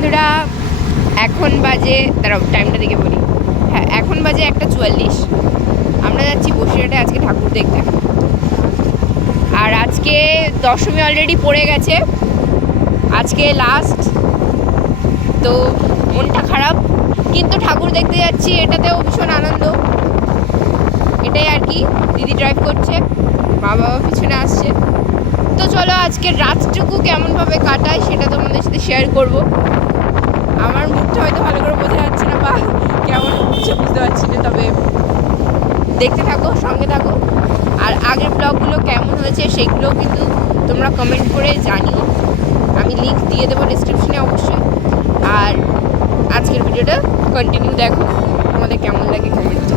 বন্ধুরা, এখন বাজে, দাঁড়াও টাইমটা দেখে বলি। হ্যাঁ এখন বাজে একটা চুয়াল্লিশ। আমরা যাচ্ছি বসিরহাটে, আজকে ঠাকুর দেখতে। আর আজকে দশমী অলরেডি পড়ে গেছে। আজকে লাস্ট তো মনটা খারাপ, কিন্তু ঠাকুর দেখতে যাচ্ছি, এটাতেও ভীষণ আনন্দ। এটাই আর কি, দিদি ড্রাইভ করছে মা বাবা পিছনে আসছে। তো চলো, আজকের রাতটুকু কেমনভাবে কাটায়, সেটা তোমাদের সাথে শেয়ার করব। আমার মুখটা হয়তো ভালো করে বোঝা যাচ্ছে না বা কেমন হচ্ছে বুঝতে পারছি না, তবে দেখতে থাকো, সঙ্গে থাকো। আর আগের ব্লগগুলো কেমন হয়েছে সেগুলোও কিন্তু তোমরা কমেন্ট করে জানিও। আমি লিঙ্ক দিয়ে দেবো ডিসক্রিপশনে অবশ্যই। আর আজকের ভিডিওটা কন্টিনিউ দেখো, তোমাদের কেমন লাগে কমেন্টে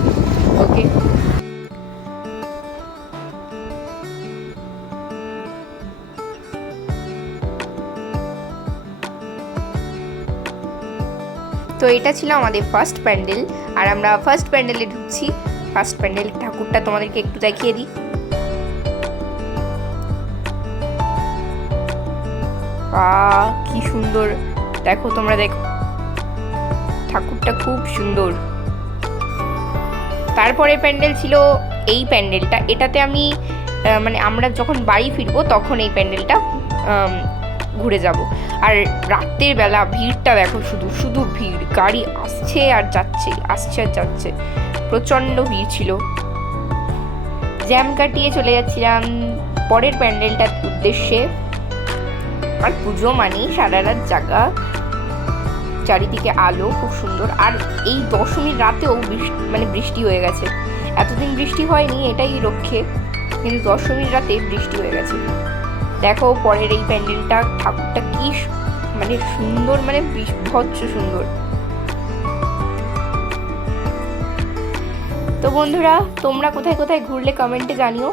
ওকে তো এটা ছিল আমাদের ফার্স্ট প্যান্ডেল আর আমরা ফার্স্ট প্যান্ডেলে ঢুকছি। ফার্স্ট প্যান্ডেল ঠাকুরটা তোমাদেরকে একটু দেখিয়ে দিই। কি সুন্দর। দেখো তোমরা দেখো। ঠাকুরটা খুব সুন্দর। তারপরে প্যান্ডেল ছিল এই প্যান্ডেলটা। এটাতে আমি মানে আমরা যখন বাড়ি ফিরবো তখন এই প্যান্ডেলটা ঘুরে যাব। আর রাত্রের বেলা ভিড়টা দেখো শুধু শুধু ভিড়। গাড়ি আসছে আর যাচ্ছে, আসছে আর যাচ্ছে। প্রচণ্ড ভিড় ছিল। জ্যাম কাটিয়ে চলে যাচ্ছিলাম পরের প্যান্ডেলটার উদ্দেশ্যে। আর পুজো মানেই সারা রাত জাগা। চারিদিকে আলো, খুব সুন্দর। আর এই দশমীর রাতেও বৃষ্টি মানে বৃষ্টি হয়ে গেছে। এতদিন বৃষ্টি হয়নি, এটাই রক্ষে। কিন্তু দশমীর রাতে বৃষ্টি হয়ে গেছে। দেখো পরের এই প্যান্ডেলটা ঠাকুরটা কি মানে সুন্দর মানে বিভৎস সুন্দর। তো বন্ধুরা তোমরা কোথায় কোথায় ঘুরলে কমেন্টে জানিও।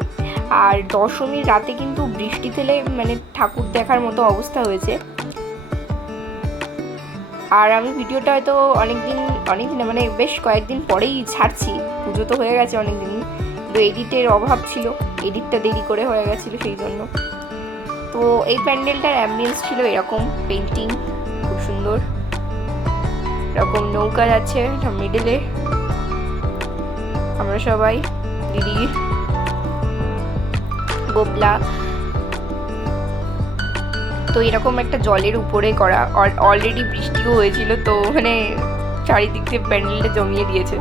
আর দশমীর রাতে কিন্তু বৃষ্টি থেলে মানে ঠাকুর দেখার মতো অবস্থা হয়েছে। আর আমি ভিডিওটা হয়তো অনেক দিন অনেক দিন না, মানে বেশ কয়েকদিন পরেই ছাড়ছি। পুজো তো হয়ে গেছে অনেক দিন কিন্তু এডিটের অভাব ছিল। এডিটটা দেরি করে হয়ে গেছিল সেই জন্য। তো এই প্যান্ডেলটার অ্যাম্বিয়েন্স ছিল এরকম পেন্টিং খুব সুন্দর। এরকম নৌকা যাচ্ছে মিডলে আমরা সবাই, দিদি, গোপলা। তো এরকম একটা জলের উপরে করা অলরেডি বৃষ্টিও হয়েছিল, তো মানে চারিদিক দিয়ে প্যান্ডেলটা জমিয়ে দিয়েছে।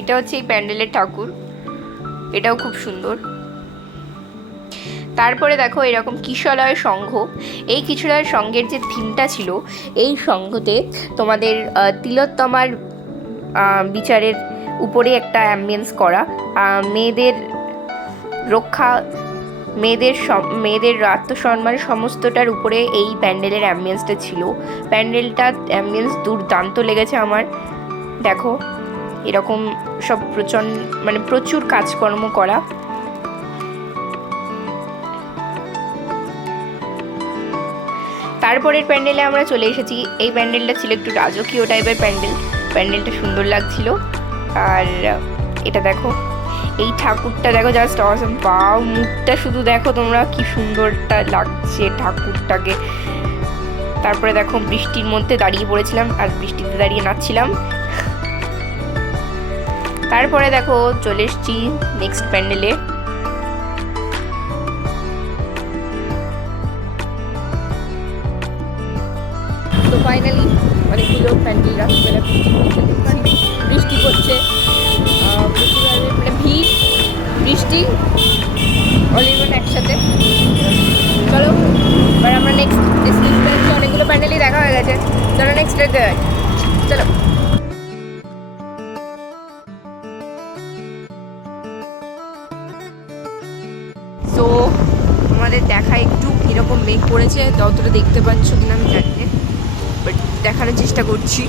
এটা হচ্ছে এই প্যান্ডেলের ঠাকুর। এটাও খুব সুন্দর। তারপরে দেখো এরকম কিশলয় সংঘ। এই কিশলয় সংঘের যে থিমটা ছিল, এই সংঘতে তোমাদের তিলোত্তমার বিচারের উপরে একটা অ্যাম্বিয়েন্স করা। মেয়েদের রক্ষা, মেয়েদের মেয়েদের আত্মসম্মান সমস্তটার উপরে এই প্যান্ডেলের অ্যাম্বিয়েন্সটা ছিল। প্যান্ডেলটা অ্যাম্বিয়েন্স দুর্দান্ত লেগেছে আমার। দেখো এরকম সব প্রচণ্ড মানে প্রচুর কাজকর্ম করা। তারপরের প্যান্ডেলে আমরা চলে এসেছি। এই প্যান্ডেলটা ছিল একটু রাজকীয় টাইপের প্যান্ডেল। প্যান্ডেলটা সুন্দর লাগছিল। আর এটা দেখো, এই ঠাকুরটা দেখো জাস্ট অসম পাও মুখটা শুধু দেখো তোমরা কি সুন্দরটা লাগছে ঠাকুরটাকে। তারপরে দেখো বৃষ্টির মধ্যে দাঁড়িয়ে পড়েছিলাম আর বৃষ্টিতে দাঁড়িয়ে নাচছিলাম। তারপরে দেখো চলে এসেছি নেক্সট প্যান্ডেলে তো ফাইনালি অনেকগুলো প্যান্ডেল রাত্রিবেলা বৃষ্টি আগে মানে ভিড়, বৃষ্টি অলিভন একসাথে। চলো, এবার আমরা নেক্সট অনেকগুলো প্যান্ডেলই দেখা হয়ে গেছে। চলো নেক্সট চলো। তোমাদের দেখা একটু কীরকম মেঘ পড়েছে যতটা দেখতে পাচ্ছ কিনা আমি জানি না বাট দেখানোর চেষ্টা করছি।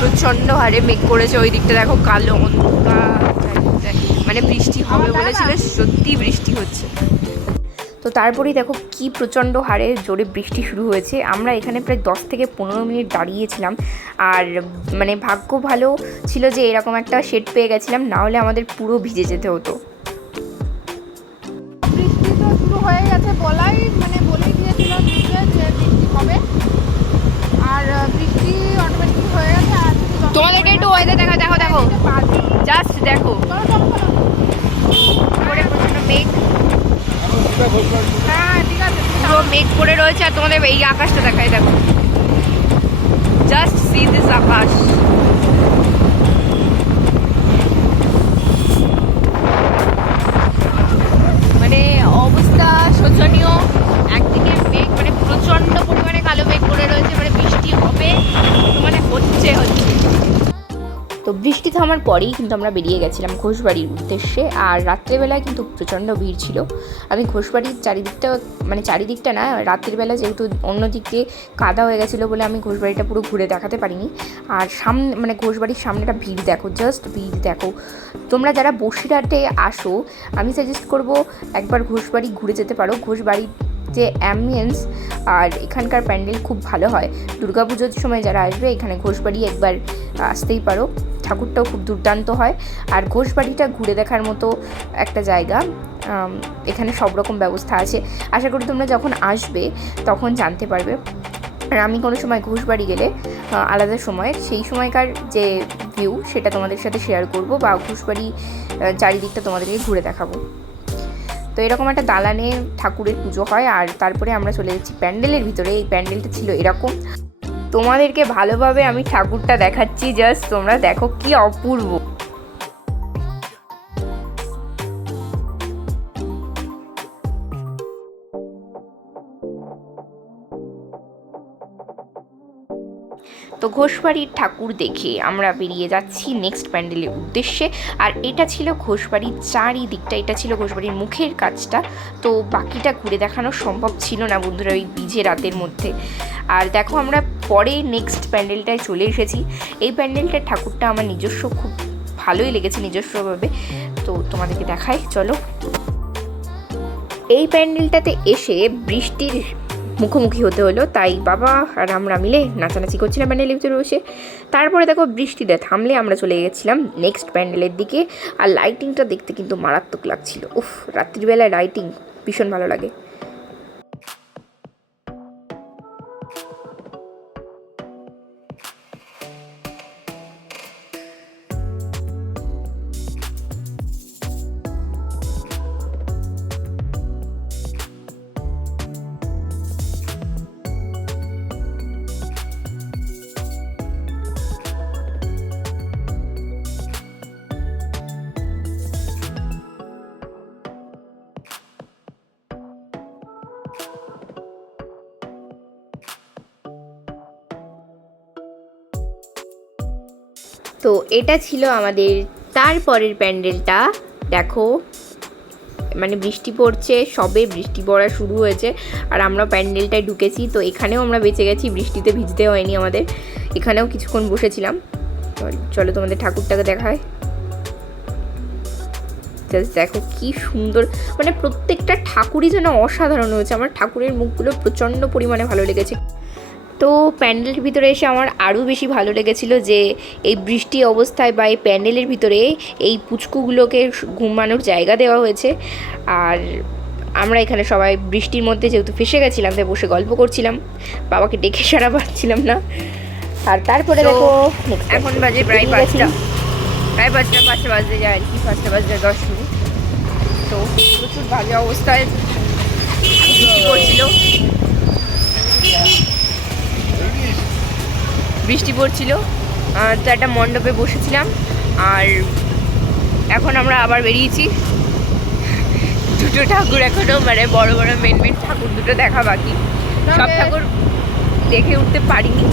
প্রচণ্ড হারে মেঘ করেছে ওই দিকটা, দেখো কালো অন্ধকার মানে বৃষ্টি হবে বলেছিল সত্যি বৃষ্টি হচ্ছে। তো তারপরেই দেখো কি প্রচণ্ড হারে জোরে বৃষ্টি শুরু হয়েছে। আমরা এখানে প্রায় দশ থেকে পনেরো মিনিট দাঁড়িয়েছিলাম, আর মানে ভাগ্য ভালো ছিল যে এরকম একটা শেড পেয়ে গেছিলাম, না হলে আমাদের পুরো ভিজে যেতে হতো। জাস্ট দেখো। করে প্রচণ্ড মেঘ। হ্যাঁ ঠিক আছে পুরো মেঘ করে রয়েছে আর তোমাদের এই আকাশটা দেখাই দেখো। জাস্ট সি দিস আকাশ। মানে অবস্থা শোচনীয়। একদিকে মেঘ মানে প্রচণ্ড পরিমাণে কালো মেঘ পড়ে রয়েছে মানে বৃষ্টি হবে মানে হচ্ছে হচ্ছে। তো বৃষ্টি থামার পরেই কিন্তু আমরা বেরিয়ে গেছিলাম ঘোষবাড়ির উদ্দেশ্যে। আর রাত্রেবেলায় কিন্তু প্রচণ্ড ভিড় ছিল। আমি ঘোষবাড়ির চারিদিকটা মানে চারিদিকটা না রাতের বেলা যেহেতু অন্য দিক দিয়ে কাদা হয়ে গেছিল বলে আমি ঘোষবাড়িটা পুরো ঘুরে দেখাতে পারিনি। আর সামনে মানে ঘোষবাড়ির সামনেটা ভিড় দেখো জাস্ট ভিড় দেখো। তোমরা যারা বসিরহাটে আসো, আমি সাজেস্ট করব একবার ঘোষবাড়ি ঘুরে যেতে পারো। ঘোষবাড়ির যে অ্যাম্বিয়েন্স আর এখানকার প্যান্ডেল খুব ভালো হয়। দুর্গাপুজোর সময় যারা আসবে, এখানে ঘোষবাড়ি একবার আসতেই পারো। ঠাকুরটাও খুব দুর্দান্ত হয়। আর ঘোষবাড়িটা ঘুরে দেখার মতো একটা জায়গা এখানে সব রকম ব্যবস্থা আছে। আশা করি তোমরা যখন আসবে, তখন জানতে পারবে। আর আমি কোনো সময় ঘোষবাড়ি গেলে আলাদা সময়, সেই সময়কার যে ভিউ সেটা তোমাদের সাথে শেয়ার করব বা ঘোষবাড়ি চারিদিকটা তোমাদেরকে ঘুরে দেখাবো। তো এরকম একটা দালানে ঠাকুরের পুজো হয়, আর তারপরে আমরা চলে যাচ্ছি প্যান্ডেলের ভিতরে। এই প্যান্ডেলটা ছিল এরকম। তোমাদেরকে ভালোভাবে আমি ঠাকুরটা দেখাচ্ছি জাস্ট তোমরা দেখো কি অপূর্ব। তো ঘোষবাড়ির ঠাকুর দেখে আমরা বেরিয়ে যাচ্ছি নেক্সট প্যান্ডেলের উদ্দেশ্যে। আর এটা ছিল ঘোষবাড়ির চারিদিকটা, এটা ছিল ঘোষবাড়ির মুখের কাজটা। তো বাকিটা ঘুরে দেখানো সম্ভব ছিল না বন্ধুরা ওই বিজে রাতের মধ্যে। আর দেখো আমরা পরে নেক্সট প্যান্ডেলটায় চলে এসেছি। এই প্যান্ডেলটার ঠাকুরটা আমার নিজস্ব, খুব ভালোই লেগেছে নিজস্বভাবে। তো তোমাদেরকে দেখাই, চলো। এই প্যান্ডেলটাতে এসে বৃষ্টির মুখোমুখি হতে হলো, তাই বাবা আর আমরা মিলে নাচানাচি করছিলাম প্যান্ডেলের ভিতরে বসে। তারপরে দেখো বৃষ্টিতে থামলে আমরা চলে গেছিলাম নেক্সট প্যান্ডেলের দিকে। আর লাইটিংটা দেখতে কিন্তু মারাত্মক লাগছিল। উফ, রাত্রিবেলায় লাইটিং ভীষণ ভালো লাগে। তো এটা ছিল আমাদের তারপরের প্যান্ডেলটা। দেখো মানে বৃষ্টি পড়ছে, সবে বৃষ্টি পড়া শুরু হয়েছে, আর আমরা প্যান্ডেলটায় ঢুকেছি, তো এখানেও আমরা বেঁচে গেছি, বৃষ্টিতে ভিজতে হয়নি আমাদের। এখানেও কিছুক্ষণ বসেছিলাম। চলো তোমাদের ঠাকুরটাকে দেখায় জাস্ট দেখো কি সুন্দর মানে প্রত্যেকটা ঠাকুরই যেন অসাধারণ হয়েছে। আমার ঠাকুরের মুখগুলো প্রচণ্ড পরিমাণে ভালো লেগেছে। তো প্যান্ডেলের ভিতরে এসে আমার আরও বেশি ভালো লেগেছিল যে এই বৃষ্টি অবস্থায় বা এই প্যান্ডেলের ভিতরে এই পুচকুগুলোকে ঘুমানোর জায়গা দেওয়া হয়েছে। আর আমরা এখানে সবাই বৃষ্টির মধ্যে যেহেতু ফেসে গেছিলাম তাই বসে গল্প করছিলাম। বাবাকে ডেকে সারা পাচ্ছিলাম না। আর তারপরে দেখো এখন বাজে প্রায় পাঁচটা। প্রায় পাঁচটা পাঁচটা বাজতে যায় আর কি পাঁচটা বাজতে দশ মিনিট। তো প্রচুর বাজে অবস্থায় বৃষ্টি বৃষ্টি পড়ছিল। তো একটা মণ্ডপে বসেছিলাম। আর এখন আমরা আবার বেরিয়েছি। দুটো ঠাকুর এখনও মানে বড় বড় মেন মেন ঠাকুর দুটো দেখা বাকি। সব ঠাকুর দেখে উঠতে পারিনি।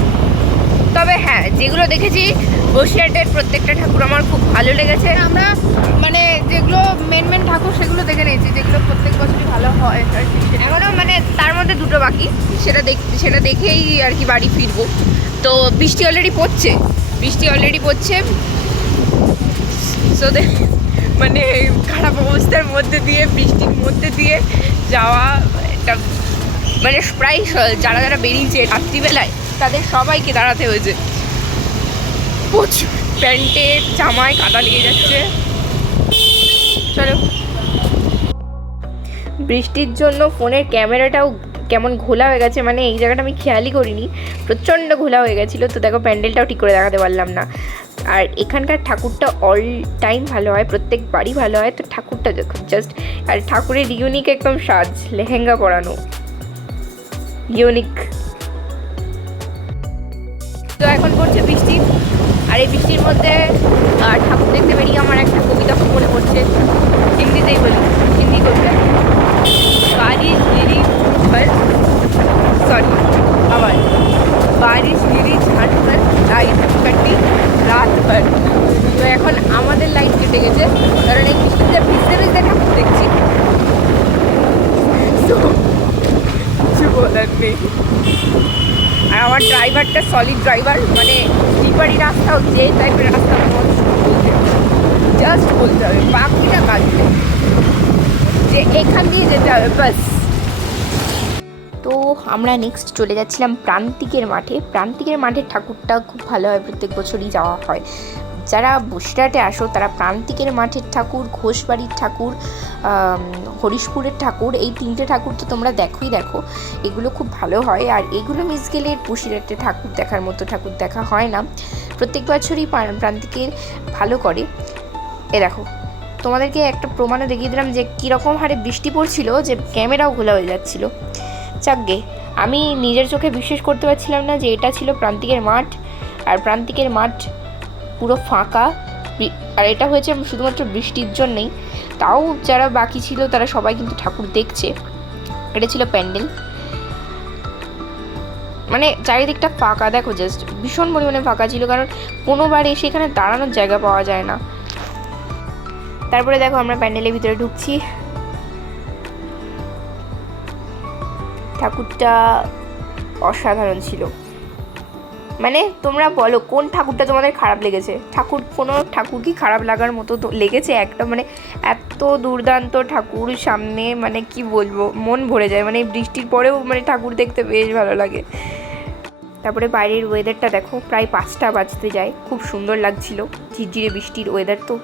তবে হ্যাঁ যেগুলো দেখেছি বসিরহাটের প্রত্যেকটা ঠাকুর আমার খুব ভালো লেগেছে। আমরা মানে যেগুলো মেন মেন ঠাকুর সেগুলো দেখে নিয়েছি যেগুলো প্রত্যেক বছরই ভালো হয়। আর কি সেটা- মানে তার মধ্যে দুটো বাকি। সেটা দেখ সেটা দেখেই আর কি বাড়ি ফিরবো। তো বৃষ্টি অলরেডি পড়ছে। বৃষ্টি অলরেডি পড়ছে। The- মানে খারাপ অবস্থার মধ্যে দিয়ে, বৃষ্টির মধ্যে দিয়ে যাওয়া একটা মানে প্রায় স- যারা যারা বেরিয়েছে রাত্রিবেলায়, তাদের সবাইকে দাঁড়াতে হয়েছে। প্রচুর প্যান্টে, জামায় কাদা লেগে যাচ্ছে। চলো। বৃষ্টির জন্য ফোনের ক্যামেরাটাও কেমন ঘোলা হয়ে গেছে মানে এই জায়গাটা আমি খেয়ালই করিনি। প্রচণ্ড ঘোলা হয়ে গেছিল, তো দেখো প্যান্ডেলটাও ঠিক করে দেখাতে পারলাম না। আর এখানকার ঠাকুরটা অল টাইম ভালো হয়, প্রত্যেক বাড়ি ভালো হয়, তো ঠাকুরটা দেখো জাস্ট আর ঠাকুরের ইউনিক একদম সাজ, লেহেঙ্গা পরানো। ইউনিক তো এখন পড়ছে বৃষ্টি, আর এই বৃষ্টির মধ্যে ঠাকুর দেখতে বেরিয়ে আমার একটা কবিতা মনে পড়ছে। হিন্দিতেই বলি, হিন্দি বারিশ গিরি ভর সরি আবার বারিশ গিরি ঝাড় ভর লাইট কাটি রাত ভর তো এখন আমাদের লাইট কেটে গেছে, কারণ এই বৃষ্টিতে ভিজতে ভিজতে ঠাকুর দেখছি। কিছু বলার নেই। আর আমার ড্রাইভারটা সলিড ড্রাইভার মানে স্লিপারি রাস্তাও যে টাইপের রাস্তা জাস্ট বলতে হবে। বাকিটা কাটবে যে এখান দিয়ে যেতে হবে, বাস। তো আমরা নেক্সট চলে যাচ্ছিলাম প্রান্তিকের মাঠে। প্রান্তিকের মাঠের ঠাকুরটা খুব ভালো হয়, প্রত্যেক বছরই যাওয়া হয়। যারা বসিরহাটে আসো, তারা প্রান্তিকের মাঠের ঠাকুর, ঘোষবাড়ির ঠাকুর হরিশপুরের ঠাকুর, এই তিনটে ঠাকুর তো তোমরা দেখোই দেখো। এগুলো খুব ভালো হয়। আর এগুলো মিস গেলে বসিরহাটে ঠাকুর দেখার মতো ঠাকুর দেখা হয় না। প্রত্যেক বছরই প্রান্তিকের ভালো করে। এ দেখো, তোমাদেরকে একটা প্রমাণও দেখিয়ে দিলাম যে কীরকম হারে বৃষ্টি পড়ছিল যে ক্যামেরাও খোলা হয়ে যাচ্ছিল। চাকগে আমি নিজের চোখে বিশ্বাস করতে পারছিলাম না যে এটা ছিল প্রান্তিকের মাঠ, আর প্রান্তিকের মাঠ পুরো ফাঁকা। আর এটা হয়েছে শুধুমাত্র বৃষ্টির জন্যেই। তাও যারা বাকি ছিল তারা সবাই কিন্তু ঠাকুর দেখছে। এটা ছিল প্যান্ডেল। মানে চারিদিকটা ফাঁকা, দেখো জাস্ট ভীষণ পরিমাণে ফাঁকা ছিল, কারণ কোনোবার এসে এখানে দাঁড়ানোর জায়গা পাওয়া যায় না। তারপরে দেখো আমরা প্যান্ডেলের ভিতরে ঢুকছি। ঠাকুরটা অসাধারণ ছিল। মানে তোমরা বলো, কোন ঠাকুরটা তোমাদের খারাপ লেগেছে? ঠাকুর, কোনো ঠাকুর কি খারাপ লাগার মতো তো লেগেছে একটা মানে এত দুর্দান্ত ঠাকুর সামনে মানে কি বলব, মন ভরে যায়। মানে বৃষ্টির পরেও মানে ঠাকুর দেখতে বেশ ভালো লাগে। তারপরে বাইরের ওয়েদারটা দেখো, প্রায় পাঁচটা বাজতে যায়। খুব সুন্দর লাগছিল, ঝিরঝিরে বৃষ্টির ওয়েদার তো।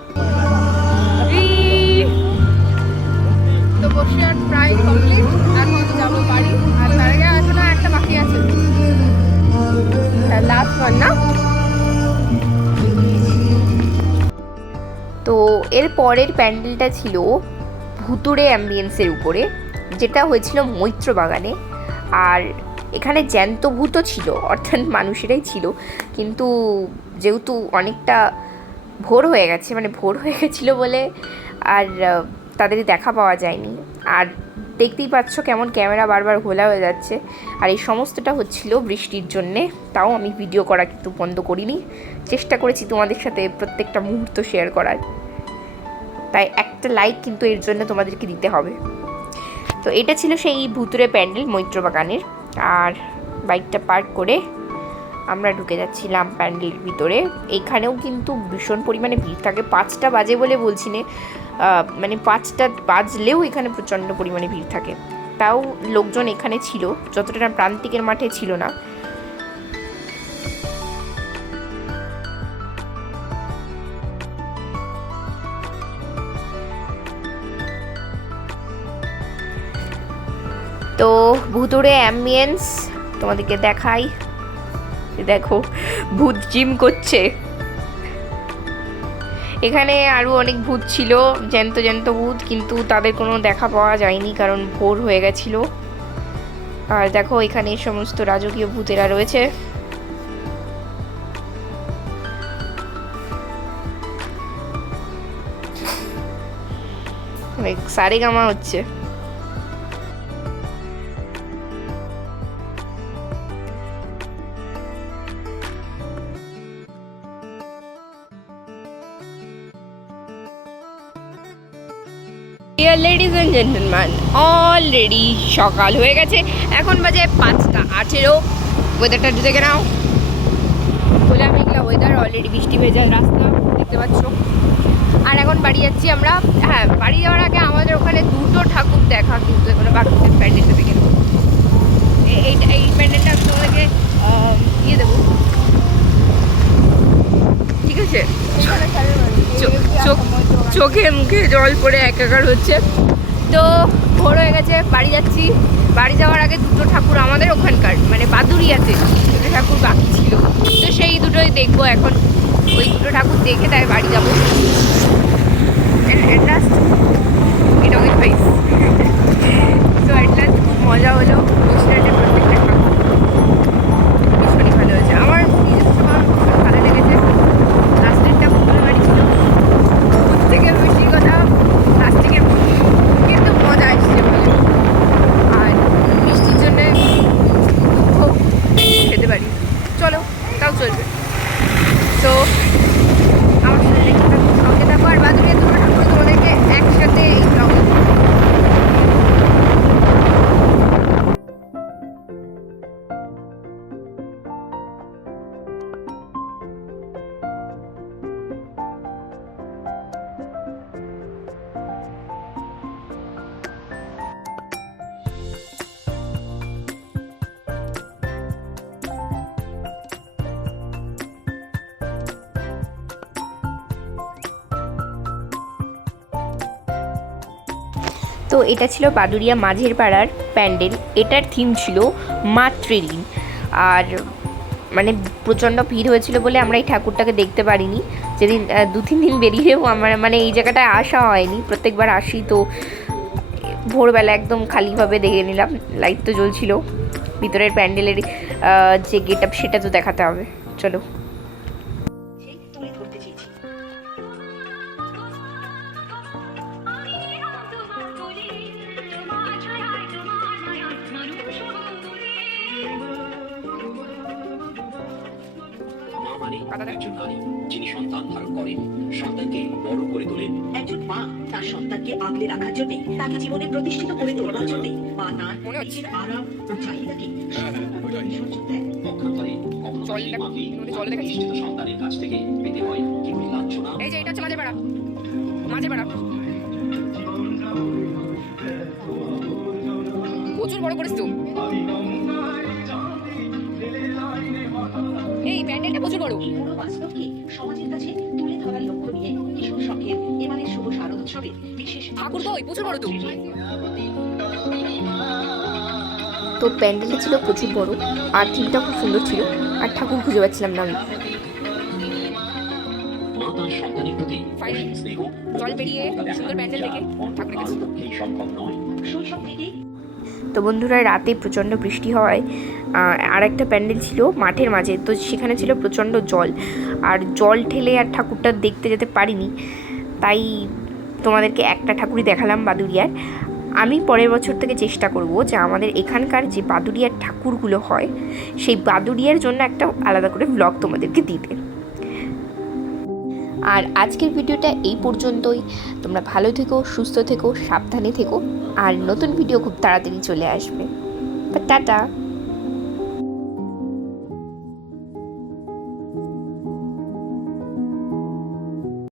প্রায় কমপ্লিট না? তো এর পরের প্যান্ডেলটা ছিল ভুতুড়ে অ্যাম্বিয়েন্সের উপরে, যেটা হয়েছিল মৈত্র বাগানে আর এখানে জ্যান্ত ভূতও ছিল, অর্থাৎ মানুষেরাই ছিল। কিন্তু যেহেতু অনেকটা ভোর হয়ে গেছে মানে ভোর হয়ে গেছিল বলে আর তাদের দেখা পাওয়া যায়নি। আর দেখতেই পাচ্ছ কেমন ক্যামেরা বারবার ঘোলা হয়ে যাচ্ছে। আর এই সমস্তটা হচ্ছিল বৃষ্টির জন্যে, তাও আমি ভিডিও করা কিন্তু বন্ধ করিনি। চেষ্টা করেছি তোমাদের সাথে প্রত্যেকটা মুহূর্ত শেয়ার করার। তাই একটা লাইক কিন্তু এর জন্য তোমাদেরকে দিতে হবে। তো এটা ছিল সেই ভুতুরে প্যান্ডেল মৈত্রবাগানের। আর বাইকটা পার্ক করে আমরা ঢুকে যাচ্ছিলাম প্যান্ডেলের ভিতরে। এখানেও কিন্তু ভীষণ পরিমাণে ভিড় থাকে। পাঁচটা বাজে বলে বলছি না। মানে পাঁচটা বাজলেও এখানে প্রচণ্ড পরিমাণে ভিড় থাকে। তাও লোকজন এখানে ছিল, যতটা না প্রান্তিকের মাঠে ছিল না। তো ভুতুড়ে অ্যাম্বিয়েন্স তোমাদেরকে দেখাই। দেখো, ভূত জিম করছে। এখানে আরও অনেক ভূত ছিল, জ্যান্ত জ্যান্ত ভূত, কিন্তু তাদের কোনো দেখা পাওয়া যায়নি কারণ ভোর হয়ে গেছিল। আর দেখো, এখানে সমস্ত রাজকীয় ভূতেরা রয়েছে। সারেগামা হচ্ছে। লেডিজ অ্যান্ড জেন্টলম্যান অলরেডি সকাল হয়ে গেছে। এখন বাজে পাঁচটা আঠেরো। ওয়েদারটা একটু দেখে নাও। খোলা মেঘলা ওয়েদার অলরেডি বৃষ্টি ভেজা রাস্তা, দেখতে পাচ্ছ। আর এখন বাড়ি যাচ্ছি আমরা। হ্যাঁ বাড়ি যাওয়ার আগে আমাদের ওখানে দুটো ঠাকুর দেখা, কিন্তু এখানে বাকি প্যান্ডেলটা দেখে নেব এ- এই প্যান্ডেলটা আমি তোমাদেরকে দিয়ে দেবো। ঠিক আছে? চোখ চোখে মুখে জল পড়ে একাকার হচ্ছে। তো ভোর হয়ে গেছে, বাড়ি যাচ্ছি। বাড়ি যাওয়ার আগে দুটো ঠাকুর আমাদের ওখানকার মানে বাদুরিয়াতে দুটো ঠাকুর বাকি ছিল। তো সেই দুটোই দেখব এখন। ওই দুটো ঠাকুর দেখে তাই বাড়ি যাব। তো মজা হলো। প্রত্যেকটা ঠাকুর। ভীষণই ভালো হয়েছে। আমার মজা তো এটা ছিল বাদুরিয়া মাঝের পাড়ার প্যান্ডেল। এটার থিম ছিল মাতৃঋণ আর মানে প্রচণ্ড ভিড় হয়েছিল বলে আমরা এই ঠাকুরটাকে দেখতে পারিনি। যেদিন দু তিন দিন বেরিয়েও আমার মানে এই জায়গাটায় আসা হয়নি। প্রত্যেকবার আসি তো ভোরবেলা একদম খালিভাবে দেখে নিলাম। লাইট তো জ্বলছিল। ভিতরের প্যান্ডেলের যে গেট আপ সেটা তো দেখাতে হবে। চলো। মানে একজন নারী যিনি সন্তান ধারণ করেন সন্তানকে বড় করে তোলেন একজন মা তার সন্তানকে আগলে রাখার জন্য তাকে জীবনে প্রতিষ্ঠিত করে তোলবার জন্য মা তার। নিজের আরাম ও চাহিদাকে পক্ষান্তরে কখনো মাকে? প্রতিষ্ঠিত সন্তানের কাছ থেকে পেতে হয় কেবল লাঞ্ছনা। এই যে এটা হচ্ছে মাঝের পাড়া মাঝের পাড়া প্রচুর বড় করিস তো এই প্যান্ডেলটা প্রচুর বড়। পুরো বাস্তবকে সমাজের কাছে তুলে ধরার লক্ষ্য নিয়ে কিশোর সংঘের এবারের শুভ শারদোৎসবে বিশেষ ঠাকুর প্রচুর বড় তো। তো প্যান্ডেলটা ছিল প্রচুর বড় আর থিমটা খুব সুন্দর ছিল আর ঠাকুর খুঁজে পাচ্ছিলাম না আমি। জল পেরিয়ে সুন্দর প্যান্ডেল ঠাকুরের কাছে। থেকেই তো বন্ধুরা রাতে প্রচণ্ড বৃষ্টি হওয়ায় আর একটা প্যান্ডেল ছিল মাঠের মাঝে, তো সেখানে ছিল প্রচণ্ড জল। আর জল ঠেলে আর ঠাকুরটা দেখতে যেতে পারিনি, তাই তোমাদেরকে একটা ঠাকুরই দেখালাম বাদুরিয়ার আমি পরের বছর থেকে চেষ্টা করব যে আমাদের এখানকার যে বাদুরিয়ার ঠাকুরগুলো হয়, সেই বাদুরিয়ার জন্য একটা আলাদা করে ব্লগ তোমাদেরকে দিতে আর আজকের ভিডিওটা এই পর্যন্তই। তোমরা ভালো থেকো, সুস্থ থেকো, সাবধানে থেকো, আর নতুন ভিডিও খুব তাড়াতাড়ি চলে আসবে। টাটা